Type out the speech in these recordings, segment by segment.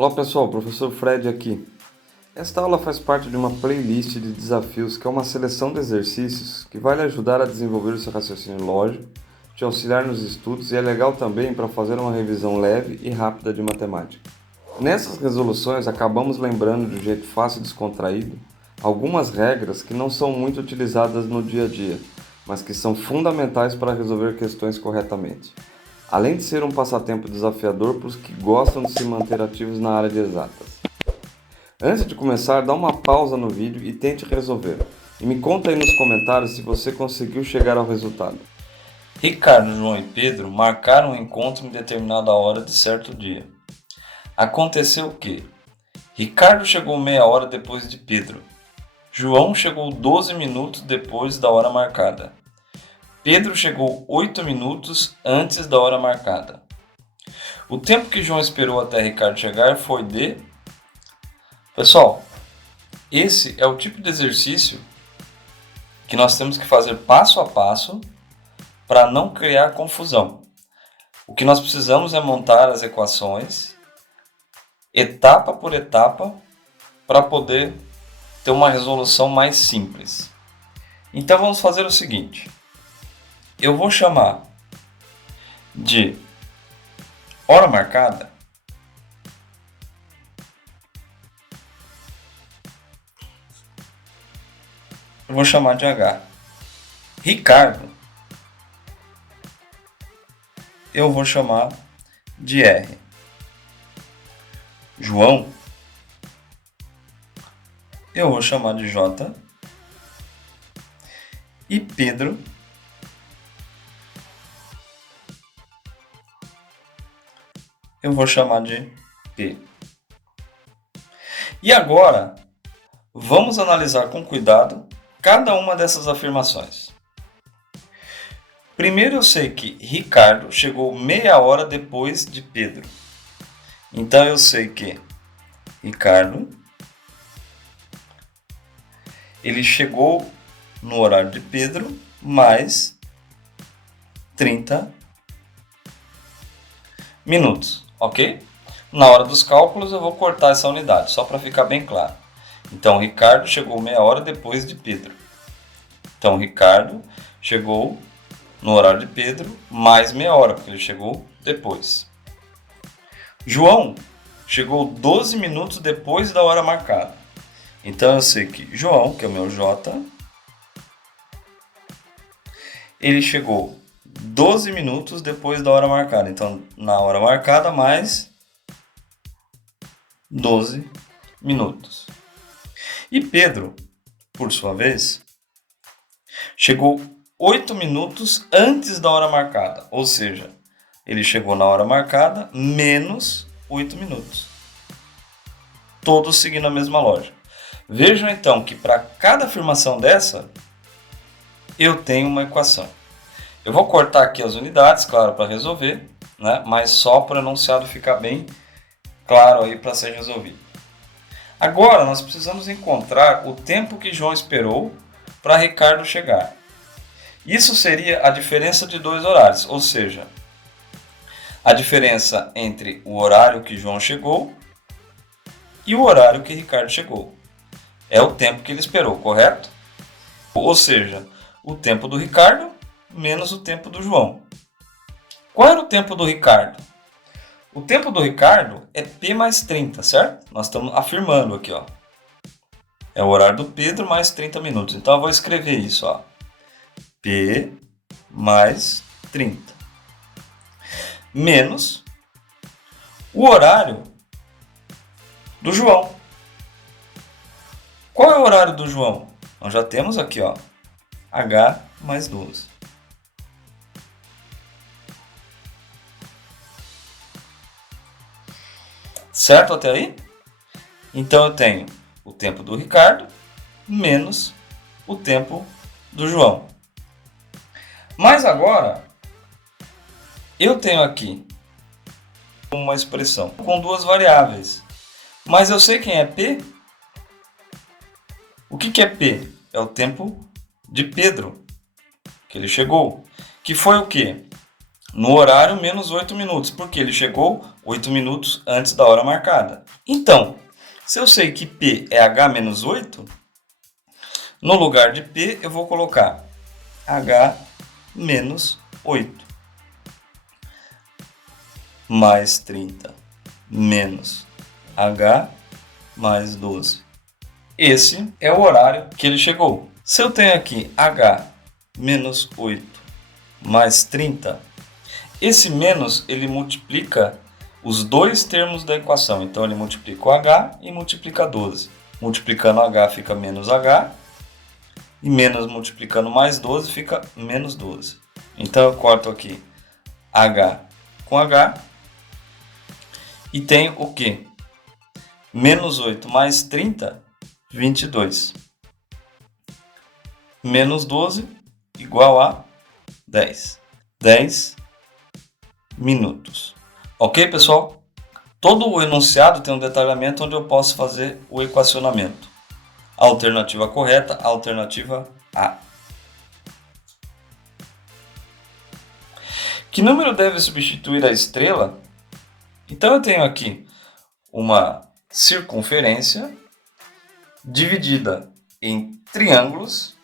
Olá pessoal, professor Fred aqui. Esta aula faz parte de uma playlist de desafios que é uma seleção de exercícios que vai lhe ajudar a desenvolver o seu raciocínio lógico, te auxiliar nos estudos e é legal também para fazer uma revisão leve e rápida de matemática. Nessas resoluções acabamos lembrando de um jeito fácil e descontraído algumas regras que não são muito utilizadas no dia a dia, mas que são fundamentais para resolver questões corretamente. Além de ser um passatempo desafiador para os que gostam de se manter ativos na área de exatas. Antes de começar, dá uma pausa no vídeo e tente resolver. E me conta aí nos comentários se você conseguiu chegar ao resultado. Ricardo, João e Pedro marcaram um encontro em determinada hora de certo dia. Aconteceu que Ricardo chegou meia hora depois de Pedro. João chegou 12 minutos depois da hora marcada. Pedro chegou 8 minutos antes da hora marcada. O tempo que João esperou até Ricardo chegar foi de... Pessoal, esse é o tipo de exercício que nós temos que fazer passo a passo para não criar confusão. O que nós precisamos é montar as equações etapa por etapa para poder ter uma resolução mais simples. Então vamos fazer o seguinte. Eu vou chamar de hora marcada eu vou chamar de H. Ricardo eu vou chamar de R. João eu vou chamar de J. E Pedro eu vou chamar de P. E agora, vamos analisar com cuidado cada uma dessas afirmações. Primeiro eu sei que Ricardo chegou meia hora depois de Pedro. Então eu sei que Ricardo ele chegou no horário de Pedro mais 30 minutos, ok? Na hora dos cálculos eu vou cortar essa unidade, só para ficar bem claro. Então, Ricardo chegou meia hora depois de Pedro. Então, Ricardo chegou no horário de Pedro mais meia hora, porque ele chegou depois. João chegou 12 minutos depois da hora marcada. Então, eu sei que João, que é o meu J, ele chegou 12 minutos depois da hora marcada. Então, na hora marcada, mais 12 minutos. E Pedro, por sua vez, chegou 8 minutos antes da hora marcada. Ou seja, ele chegou na hora marcada menos 8 minutos. Todos seguindo a mesma lógica. Vejam então que para cada afirmação dessa, eu tenho uma equação. Eu vou cortar aqui as unidades, claro, para resolver, né? Mas só para o enunciado ficar bem claro aí para ser resolvido. Agora nós precisamos encontrar o tempo que João esperou para Ricardo chegar. Isso seria a diferença de dois horários, ou seja, a diferença entre o horário que João chegou e o horário que Ricardo chegou. É o tempo que ele esperou, correto? Ou seja, o tempo do Ricardo menos o tempo do João. Qual era o tempo do Ricardo? O tempo do Ricardo é P mais 30, certo? Nós estamos afirmando aqui, ó. É o horário do Pedro mais 30 minutos. Então eu vou escrever isso, ó. P mais 30. Menos o horário do João. Qual é o horário do João? Nós já temos aqui, ó. H mais 12. Certo até aí? Então eu tenho o tempo do Ricardo menos o tempo do João. Mas agora, eu tenho aqui uma expressão com duas variáveis. Mas eu sei quem é P? O que é P? É o tempo de Pedro, que ele chegou. Que foi o quê? no horário menos 8 minutos, porque ele chegou 8 minutos antes da hora marcada. Então, se eu sei que P é H menos 8, no lugar de P eu vou colocar H menos 8 mais 30 menos H mais 12. Esse é o horário que ele chegou. Se eu tenho aqui H menos 8 mais 30, esse menos ele multiplica os dois termos da equação. Então ele multiplica o H e multiplica 12. Multiplicando H fica menos H. E menos multiplicando mais 12 fica menos 12. Então eu corto aqui H com H. E tenho o quê? Menos 8 mais 30, 22. Menos 12 igual a 10. 10 minutos. Ok, pessoal? Todo o enunciado tem um detalhamento onde eu posso fazer o equacionamento. Alternativa correta, alternativa A. Que número deve substituir a estrela? Então eu tenho aqui uma circunferência dividida em triângulos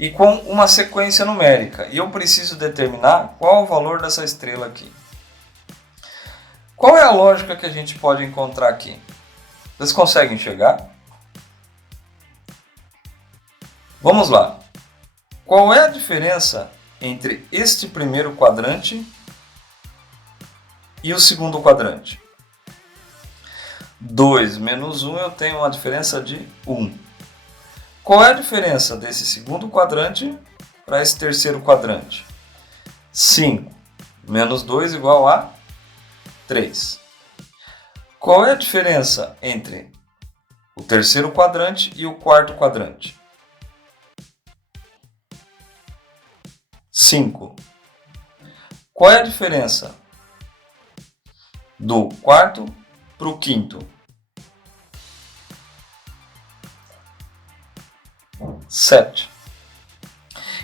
e com uma sequência numérica. E eu preciso determinar qual o valor dessa estrela aqui. Qual é a lógica que a gente pode encontrar aqui? Vocês conseguem enxergar? Vamos lá. Qual é a diferença entre este primeiro quadrante e o segundo quadrante? 2 menos 1 eu tenho uma diferença de 1. Qual é a diferença desse segundo quadrante para esse terceiro quadrante? 5 menos 2 igual a 3. Qual é a diferença entre o terceiro quadrante e o quarto quadrante? 5. Qual é a diferença do quarto para o quinto? 7.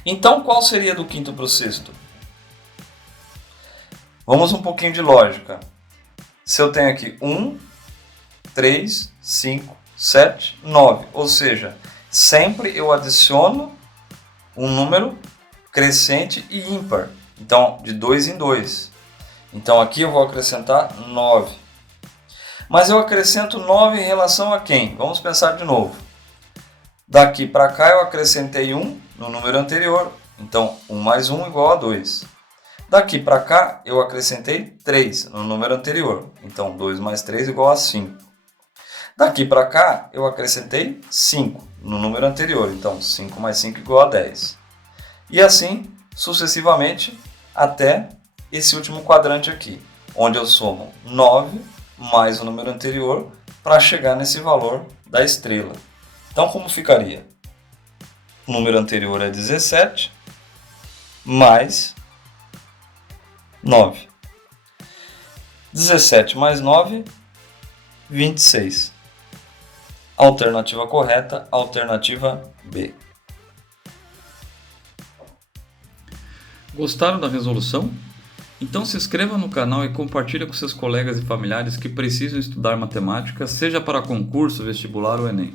Então, qual seria do quinto para o sexto? Vamos um pouquinho de lógica. Se eu tenho aqui 1, 3, 5, 7, 9. Ou seja, sempre eu adiciono um número crescente e ímpar. Então, de 2 em 2. Então, aqui eu vou acrescentar 9. Mas eu acrescento 9 em relação a quem? Vamos pensar de novo. Daqui para cá eu acrescentei 1 no número anterior. Então, 1 mais 1 igual a 2. Daqui para cá eu acrescentei 3 no número anterior. Então, 2 mais 3 igual a 5. Daqui para cá eu acrescentei 5 no número anterior. Então, 5 mais 5 igual a 10. E assim, sucessivamente, até esse último quadrante aqui, onde eu somo 9 mais o número anterior para chegar nesse valor da estrela. Então, como ficaria? O número anterior é 17, mais 9. 17 mais 9, 26. Alternativa correta, alternativa B. Gostaram da resolução? Então se inscreva no canal e compartilhe com seus colegas e familiares que precisam estudar matemática, seja para concurso, vestibular ou Enem.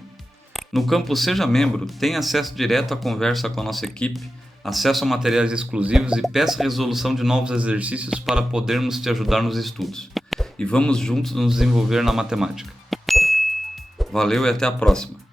No campo Seja Membro, tenha acesso direto à conversa com a nossa equipe, acesso a materiais exclusivos e peça resolução de novos exercícios para podermos te ajudar nos estudos. E vamos juntos nos desenvolver na matemática. Valeu e até a próxima!